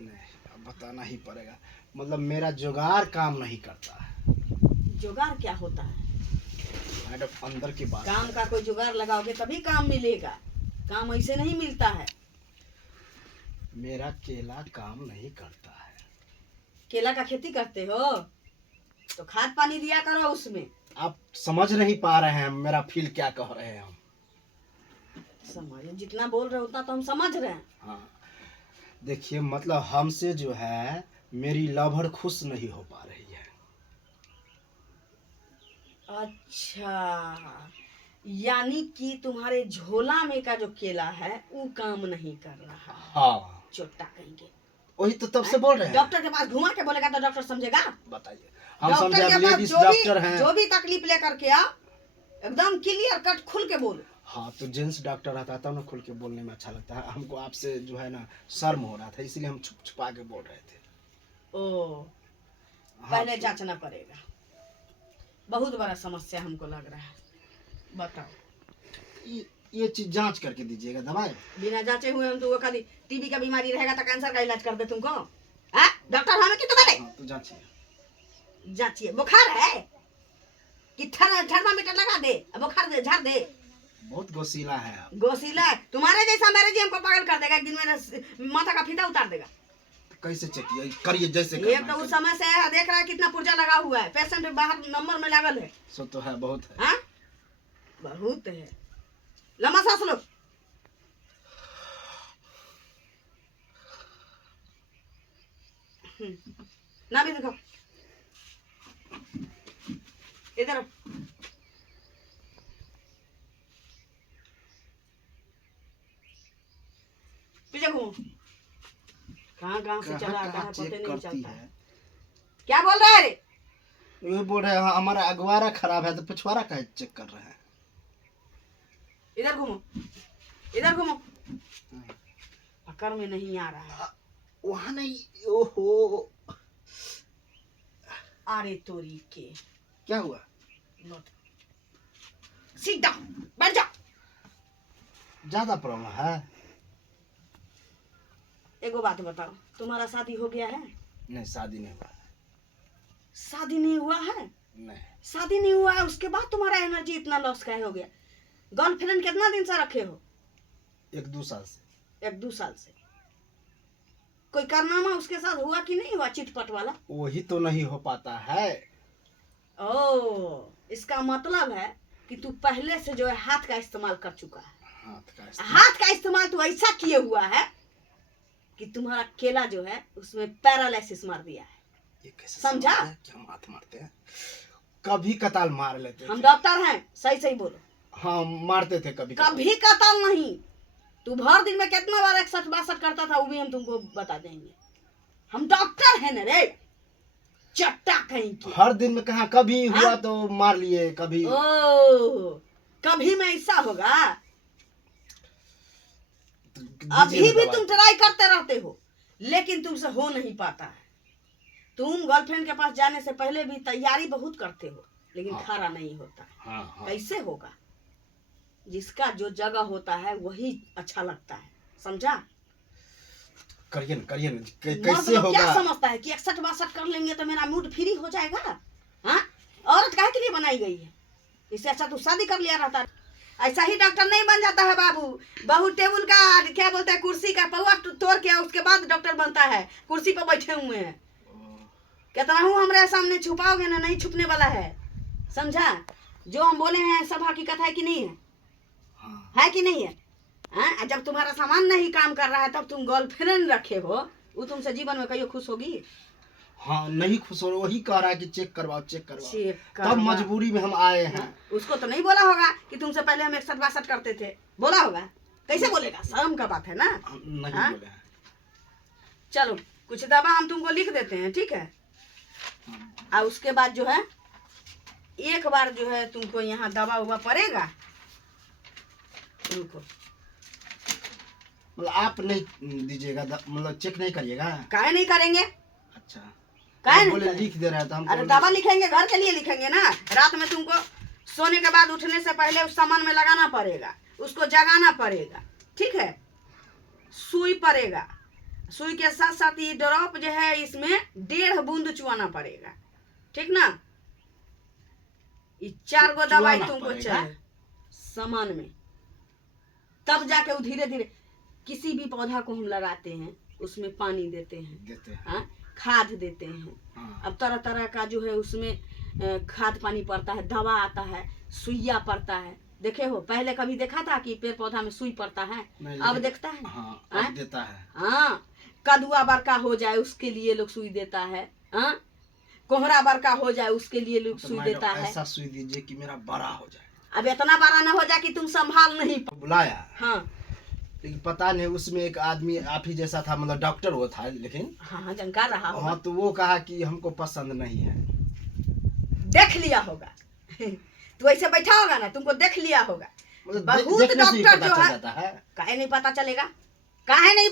नहीं, अब बताना ही पड़ेगा। मतलब मेरा जुगाड़ काम नहीं करता है। जुगाड़ क्या होता है? मैडम अंदर की बात काम है। का कोई जुगाड़ लगाओगे तभी काम मिलेगा, काम ऐसे नहीं मिलता है। मेरा केला काम नहीं करता है। केला का खेती करते हो तो खाद पानी दिया करो उसमें। आप समझ नहीं पा रहे हैं मेरा फील क्या कह रहे हैं हम। समझ जितना बोल रहे हो उतना तो हम समझ रहे हैं। हाँ देखिए, मतलब हमसे जो है मेरी लवर खुश नहीं हो पा रही है। अच्छा, यानी कि तुम्हारे झोला में का जो केला है वो काम नहीं कर रहा है। हाँ चोट्टा कहेंगे। वही तो तब से बोल रहे हैं। डॉक्टर के पास घुमा के बोलेगा तो डॉक्टर समझेगा? बताइए, हम डॉक्टर समझे के आप पास लेडीज डॉक्टर हैं। जो भी तकलीफ लेकर के आओ एकदम क्लियर कट खुल के बोलो। हाँ तो जेंट्स डॉक्टर रहता तब ना खुल के बोलने में अच्छा लगता है। हमको आपसे जो है ना शर्म हो रहा था, इसलिए हम छुप छुपा के बोल रहे थे। ओ, हाँ, पहले तो जांचना पड़ेगा। बहुत बड़ा समस्या हमको लग रहा है। बताओ। ये चीज जांच करके दीजिएगा दवाई। बिना जांचे हुए हम तो वो कभी टीबी का बीमारी रहेगा तो कैंसर का इलाज कर दे तुमको। डॉक्टर हमें क्यों बोले? हाँ, तो जांचिए। जांचिए। बुखार है कि थर्मामीटर लगा दे बुखार दे झाड़ दे? बहुत गोसीला है आप। गोसीला है तुम्हारे जैसा मेरे जी हमको पागल कर देगा, एक दिन में माथा का फीता उतार देगा। कैसे चेक करिए जैसे ये करना तो है उस समय से है, देख रहा है कितना पुर्जा लगा हुआ है, पेशेंट बाहर नंबर में लागल है। सो तो है, बहुत है। हाँ बहुत है। लंबा सांस लो। ना भी देखो इधर। पीछे घूमो। कहाँ कहाँ से चला आता है पता नहीं चलता है। क्या बोल रहा है रे? ये बोल रहे हैं हमारा अगवारा खराब है तो पिछवाड़ा का चेक कर रहे हैं। इधर घूमो, इधर घूमो। पकड़ में नहीं आ रहा है। वहाँ नहीं। ओहो, अरे तोरी के क्या हुआ? सीधा बैठ जा। ज्यादा प्रॉब्लम है? एगो बात बताओ, तुम्हारा शादी हो गया है? नहीं, शादी नहीं हुआ। शादी नहीं हुआ है? नहीं। शादी नहीं हुआ है उसके बाद तुम्हारा एनर्जी इतना लॉस का हो गया? गर्लफ्रेंड कितना दिन से रखे हो? 1-2 साल से। 1-2 साल से। कोई कारनामा उसके साथ हुआ कि नहीं हुआ चिटपट वाला? वही तो नहीं हो पाता है। ओ, इसका मतलब है कि तू पहले से जो है हाथ का इस्तेमाल कर चुका है। हाथ का इस्तेमाल तू ऐसा किए हुआ है कि तुम्हारा केला जो है उसमें पैरालिसिस मार दिया है। ये कैसे समझा? क्या हाथ मारते हैं? कभी कताल मार लेते हम थे। डॉक्टर हैं, सही सही बोलो। हाँ मारते थे कभी कभी कताल नहीं। तू भर दिन में कितना बार 61-62 करता था वो भी हम तुमको बता देंगे। हम डॉक्टर हैं ना रे, चट्टा कहीं की। हर दिन में कहा, कभी हुआ तो मार लिए कभी। ओ, कभी में ऐसा होगा? अभी भी तुम ट्राई करते रहते हो लेकिन तुमसे हो नहीं पाता है। तुम गर्लफ्रेंड के पास जाने से पहले भी तैयारी बहुत करते हो लेकिन खारा नहीं होता। हाँ। कैसे होगा? जिसका जो जगह होता है वही अच्छा लगता है, समझा? करिए न कैसे मतलब होगा? क्या समझता है कि 61-62 कर लेंगे तो मेरा मूड फ्री हो जाएगा? हाँ, औरत काहे के लिए बनाई गई है? इससे अच्छा तू शादी कर लिया रहता। ऐसा ही डॉक्टर नहीं बन जाता है बाबू। बहुत टेबल का क्या बोलते हैं, कुर्सी का पौवा तोड़ के उसके बाद डॉक्टर बनता है। कुर्सी पर बैठे हुए हैं, कितना हूँ हमारे सामने छुपाओगे ना, नहीं छुपने वाला है, समझा? जो हम बोले हैं सब हकीकत है कि नहीं है? हाँ। है कि नहीं है? हाँ? जब तुम्हारा सामान नहीं काम कर रहा है तब तुम गर्लफ्रेंड रखे हो, वो तुमसे जीवन में कहीं खुश होगी? हाँ नहीं खुश हो, वही कह रहा है कि चेक करवाओ करवा। तब मजबूरी में हम आए हैं। उसको तो नहीं बोला होगा कि तुमसे पहले हम 61-62 करते थे, बोला होगा? कैसे बोलेगा? शर्म का बात है ना। नहीं बोले हैं। चलो कुछ दवा हम तुमको लिख देते हैं, ठीक है? और उसके बाद जो है एक बार जो है तुमको यहाँ दवा हुआ पड़ेगा। रुको, मतलब आप नहीं दीजिएगा, मतलब चेक नहीं करिएगा? काहे नहीं करेंगे? अच्छा, काहे नहीं बोले करेंगे? लिख दे रहा था हम। अरे दवा लिखेंगे घर के लिए लिखेंगे ना। रात में तुमको सोने के बाद उठने से पहले उस सामान में लगाना पड़ेगा, उसको जगाना पड़ेगा, ठीक है? सुई पड़ेगा, सुई के साथ साथ ये ड्रॉप जो है इसमें 1.5 बूंद चुआना पड़ेगा, ठीक ना। ये 4 गो दवाई चुआना तुमको पड़ेगा? चाहिए सामान में, तब जाके वो धीरे धीरे। किसी भी पौधा को हम लगाते हैं उसमें पानी देते हैं, हाँ, खाद देते हैं। हाँ। अब तरह तरह का जो है उसमें खाद पानी पड़ता है, दवा आता है, सुइया पड़ता है। देखे हो, पहले कभी देखा था कि पेड़ पौधा में सुई पड़ता है? अब देखता है। हाँ, हाँ? अब देता है। हाँ, कदुआ बरका हो जाए उसके लिए लोग सुई देता है, हाँ, कोहरा बरका हो जाए उसके लिए लोग तो सुई मैडम, देता है। ऐसा सुई दीजिए कि मेरा बड़ा हो जाए। अब इतना बड़ा ना हो जाए कि तुम संभाल नहीं बुलाया, हाँ लेकिन पता नहीं उसमें एक आदमी आप ही जैसा था, मतलब डॉक्टर वो था, लेकिन हाँ जानकार रहा होगा। हाँ, तो वो कहा कि हमको पसंद नहीं है। देख लिया होगा तू ऐसे बैठा होगा ना, तुमको देख लिया होगा। मतलब बहुत देखने से ही डॉक्टर पता जो चल है, जाता है। काहे नहीं पता चलेगा, काहे नहीं